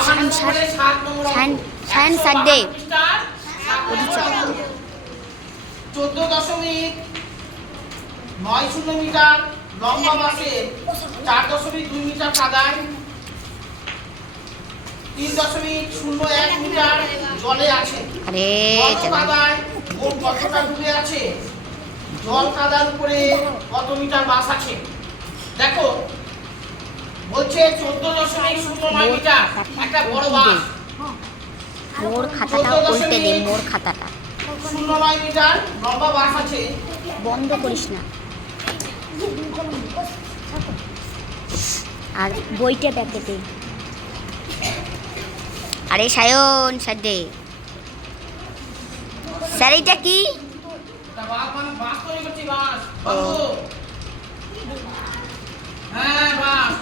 সান- অঙ্ক। চোদ্দ দশমিক নয় শূন্য মিটার লম্বা চার দশমিক দুই মিটার কাদায়। তিন দশমিক শূন্য এক মিটার জলে আছে। আরে কাদায় মোট কতটা ডুবে আছে? জল কাদার উপরে কত মিটার বাস আছে? দেখো বলছে চোদ্দ দশমিক শূন্য নয় মিটার একটা বড় বাস। মোর খাতাটা উল্টে দে মোর খাতাটা। শূন্য নয় মিটার লম্বা বাস আছে। বন্ধ করিস না। আর বইটা ব্যাকে দে আরে সায়ন সাড্ডে স্যার এটা কি? বাস মানে তৈরি করছি বাস। হ্যাঁ বাস।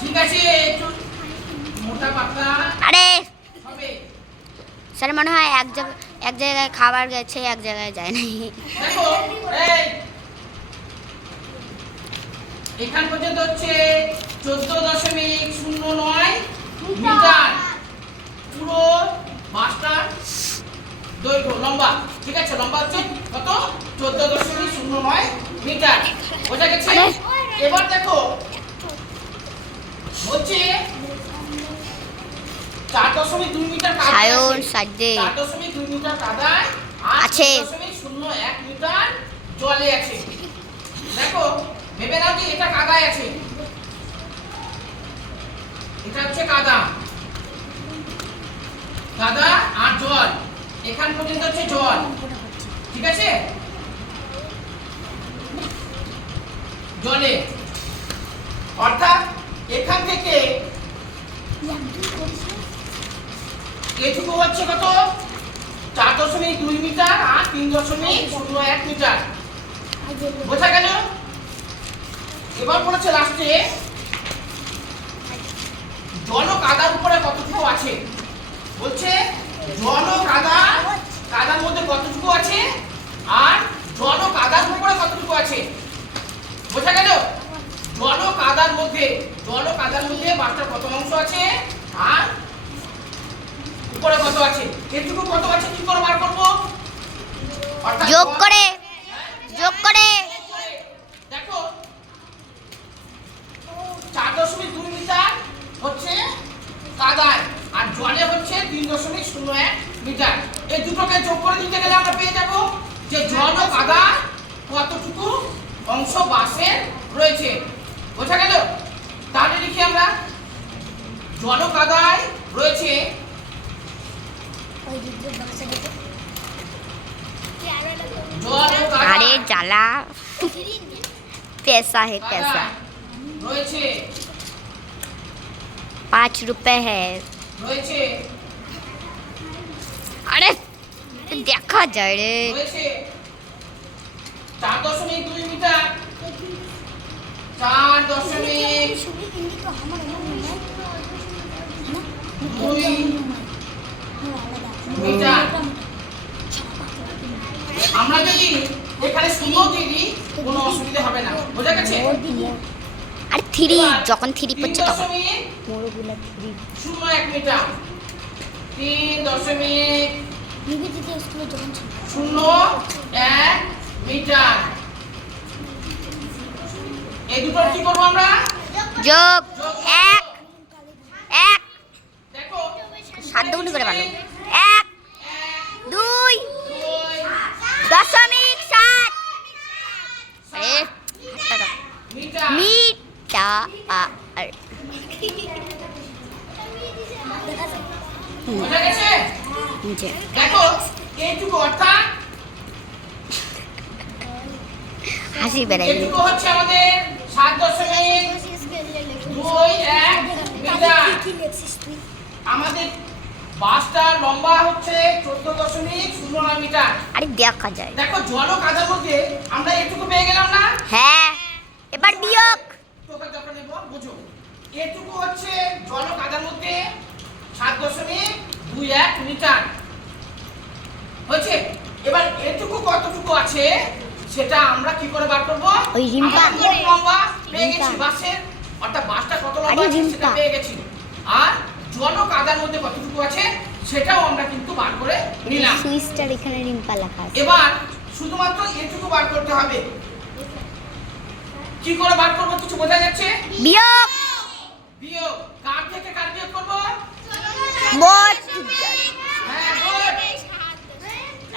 ঠিক আছে একটু মোটা পাতলা আরে! স্যার মনে হয় এক জায়গায় এক জায়গায় খাবার গেছে এক জায়গায় যায় নাই। এখান পর্যন্ত হচ্ছে চোদ্দ দশমিক শূন্য নয় মিটার। পুরো বাসটা দৈর্ঘ্য লম্বা। ঠিক আছে লম্বা হচ্ছে কত? চোদ্দ দশমিক শূন্য নয় মিটার বোঝা গেছে? এবার দেখো। হচ্ছে চার দশমিক দুই মিটার সায়ন আছে। চার দশমিক দুই মিটার কাদায় আছে। দশমিক শূন্য এক মিটার জলে আছে। দেখো ভেবে নাও যে এটা কাদায় আছে। এটা হচ্ছে কাদা। কাদা আর জল। এখান পর্যন্ত হচ্ছে জল। ঠিক আছে? জলে অর্থাৎ এখান থেকে এটুকু হচ্ছে কত? চার দশমিক দুই মিটার আর তিন দশমিক শূন্য এক মিটার। বোঝা গেল? এবার বলেছে লাস্টে জল কাদার উপরে কতটুকু আছে? বলছে জল কাদা কাদার মধ্যে কতটুকু আছে? আর জল কাদার উপরে কতটুকু আছে? বোঝা গেল? জল ও কাদার মধ্যে জল ও কাদার মধ্যে বাসটার কত অংশ আছে? আর উপরে কত আছে? এটুকু কত আছে? কি করে বার করব? যোগ করে যোগ করে। দেখো চার দশমিক দুই মিটার হচ্ছে কাদায় আর জলে হচ্ছে তিন দশমিক শূন্য এক মিটার। এই দুটোকে যোগ করে দিতে গেলে আমরা পেয়ে যাব যে জল ও কাদা কতটুকু? অংশ বাসের রয়েছে বোঝা গেল তাহলে লিখি আমরা জল ও কাদায় রয়েছে জল ও কাদা আরে জ্বালা पैसा है पैसा রয়েছে पाँच रुपए है রয়েছে अरे দেখা যায় রে রয়েছে চার দশমিক দুই মিটার। চার দশমিক দুই মিটার। আমরা যদি এখানে শূন্য দিই কোনো অসুবিধা হবে না। বোঝা গেছে? আর থ্রি যখন থ্রি পড়ছে তখন। শূন্য এক মিটার। তিন দশমিক শূন্য এক মিটার। এই দুটো কি করব আমরা? যোগ এক। এক। দেখো। সাত দুগুনি করে পারল এক। দুই দশমিক সাত। মিটার। দেখো এইটুকু অর্থাৎ হাসি বেড়াই। এইটুকু হচ্ছে আমাদের সাত দশমিক দুই এক মিটার। আমাদের বাসটা লম্বা হচ্ছে চোদ্দ দশমিক শূন্য নয় মিটার। আরে দেখা যায়। দেখো জল ও কাদার মধ্যে আমরা এটুকু পেয়ে গেলাম না? হ্যাঁ এবার বিয়োগ। তোকে যখন নেব বুঝো। এটুকু হচ্ছে জল ও কাদার মধ্যে সাত দশমিক দুই এক মিটার। হয়েছে? এবার এটুকু কতটুকু আছে? সেটা আমরা কি করে বার করব? ওই লম্বা? পেয়ে গেছি বাসের। অর্থাৎ বাসটা কত লম্বা সেটা পেয়ে গেছি। আর জন কাদার মধ্যে কতটুকু আছে সেটাও আমরা কিন্তু বার করে নিলাম। সুইচটার এখানে রিম্পা লেখা আছে। এবার শুধুমাত্র এটুকু বার করতে হবে। কি করে বার করব কিছু বোঝা যাচ্ছে? বিয়োগ। বিয়োগ। কার থেকে কার বিয়োগ করব? মোট হ্যাঁ good।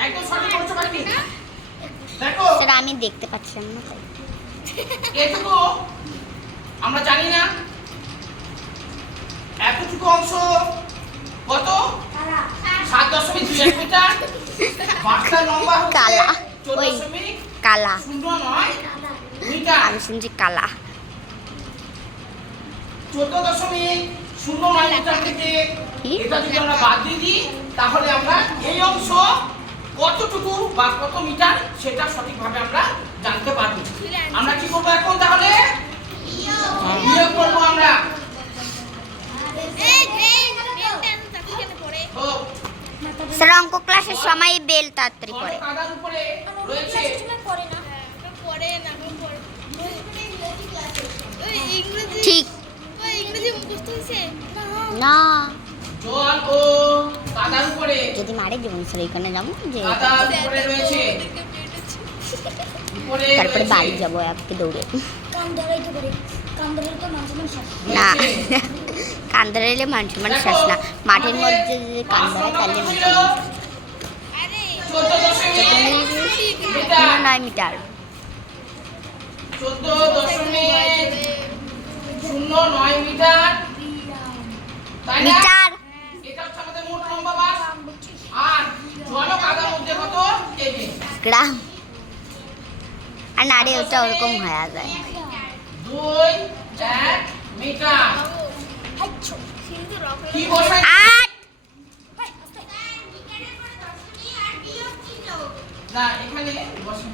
একদম সঠিক বাকি দেখো সেটা আমি দেখতে পাচ্ছিলাম না তাই। এটুকু আমরা জানি না। এতটুকু অংশ কত? সাত দশমিক দুই এক মিটার লম্বা কালা। দশমিক কালা। শূন্য নয় মিটার। আমি শুনছি কালা। চোদ্দ দশমিক শূন্য নয় মিটার থেকে এটা যদি আমরা বাদ দিয়ে দিই তাহলে আমরা এই অংশ কতটুকু বা কত মিটার সেটা সঠিকভাবে আমরা জানতে পারব। আমরা কি করব এখন তাহলে? বিয়োগ। করব আমরা। স্যার অঙ্ক ক্লাসের সময় বেল তাড়াতাড়ি পড়ে। কাদার উপরে রয়েছে। ঠিক। না। জল ও যদি মারে জীবন স্যার এখানে যাব যে তারপরে বাড়ি যাব আজকে দৌড়ে। না। রয়েছে। কান ধরাইলে মানুষ মানে শেষ না। মাঠের মধ্যে যদি কান ধরে তাহলে নয় মিটার। চোদ্দ দশমিক শূন্য নয় মিটার। মিটার। লম্বা বাস আর জল কাদার মধ্যে কত এই গ্রাম। আর নারে ওটা ওরকম হয়ে যায়। দুই এক মিটার। কি বসাই? আট। না এখানে বসাই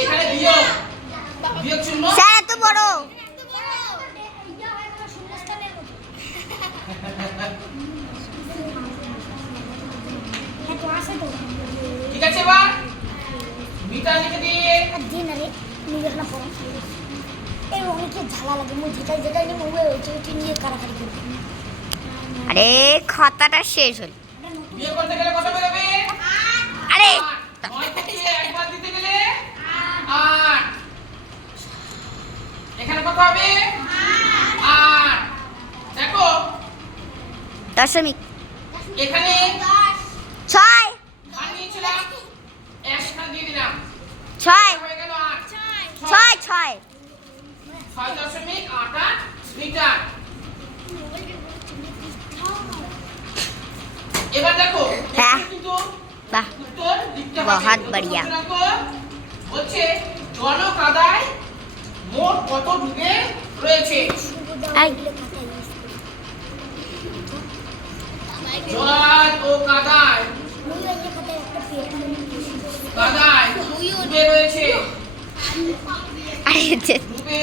এখানে বিয়োগ। বিয়োগ চিহ্ন স্যার এত বড় ঠিক আছে এবার আরে নিজের না পড়ো এই অনেকে ঝালা লাগে মুই যেটা যেটা নিয়ে মুই ওইটা ওইটা নিয়ে কারাকারি করি আরে খাতাটা শেষ হল। বিয়োগ করতে গেলে কত বেরোবে আরে! আট। নয় থেকে একবার দিতে গেলে? আট। এখানে কত হবে? আট। দেখো। দশমিক। এখানে ছয় ধান নিয়েছিলাম একখান দিয়ে দিলাম ছয় হয়ে গেল আট ছয় ছয় ছয় দশমিক আট মিটার। এবার দেখো হ্যাঁ। কিন্তু উত্তর লিখতে হবে? বলছে জন মোট কত ডুবে রয়েছে? জল ও কাদায়। কাদায় ডুবে রয়েছে। ডুবে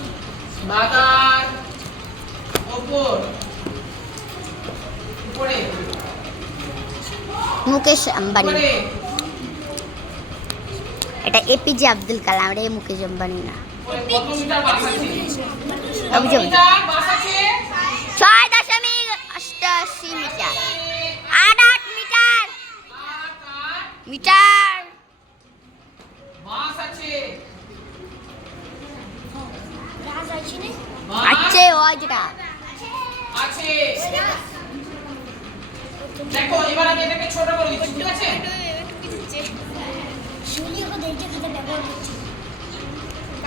কাদার উপর উপরে মুকেশ আম্বানি। এটা এপিজে আব্দুল কালাম রে মুকেশ আম্বানি না। ছয় দশমিক অষ্টাশি আট আট মিটার বাস আছে রাজ আইছি না বাস আছে যেটা আছে। দেখো এবার আমি এটাকে ছোট করে দিচ্ছি ঠিক আছে?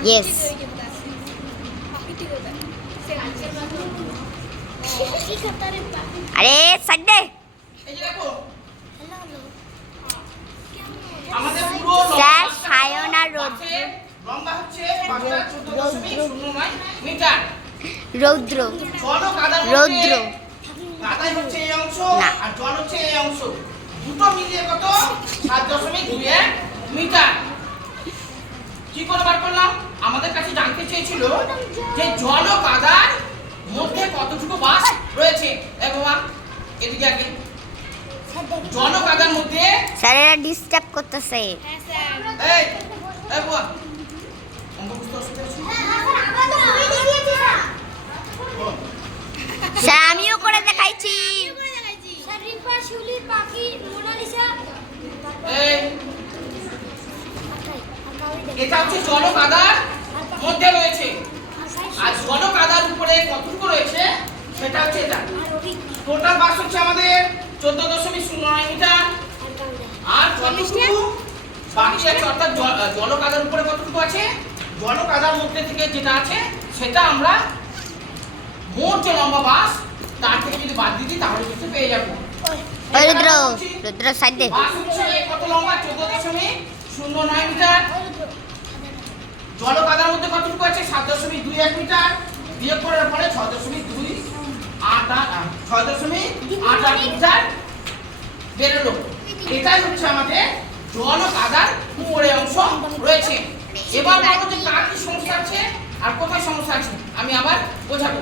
ইয়েস আরে সাইডে স্যার, সায়ন আর রোদ- লম্বা হচ্ছে মিটার। রৌদ্র। রৌদ্র। মধ্যে কাদাই হচ্ছে এই অংশ না। আর জল হচ্ছে এই অংশ দুটো মিলিয়ে কত সাত দশমিক দুই এক মিটার কি করে বার করলাম আমাদের কাছে জানতে চেয়েছিল যে জল ও কাদার মধ্যে কতটুকু বাস রয়েছে এ বাবা এদিকে আগে স্যার। দেখি জল ও কাদার মধ্যে স্যারেরা ডিস্টার্ব করতেছে এই এই বাবা অঙ্ক বুঝতে অসুবিধা হচ্ছে? আমরা তো করে দেখিয়েছি স্যার বল। স্যার আমিও করে দেখাইছি স্যার রিম্পা শিউলির পাখি মোনালিসা এই এটা হচ্ছে জল ও কাদার মধ্যে রয়েছে আর জল ও কাদার উপরে কতটুকু রয়েছে সেটা হচ্ছে এটা টোটাল বাস হচ্ছে আমাদের চোদ্দ দশমিক শূন্য নয় মিটার। আর যতটুকু বাকি আছে অর্থাৎ জল- জল কাদার উপরে কতটুকু আছে? জল কাদার মধ্যে থেকে যেটা আছে সেটা আমরা মোট যে লম্বা বাস তার থেকে যদি বাদ দিই তাহলে কিন্তু পেয়ে যাব। রুদ্র রুদ্র সাইড দে। বাস হচ্ছে কত লম্বা? চোদ্দ দশমিক শূন্য নয় মিটার। জল মধ্যে কতটুকু আছে? সাত দশমিক দুই এক মিটার। বিয়োগ করার পরে ছয় দশমিক দুই আট ছয় দশমিক এটাই হচ্ছে অংশ রয়েছে। এবার যে সমস্যা আছে আর কোথায় সমস্যা আছে, আমি আবার বোঝাবো।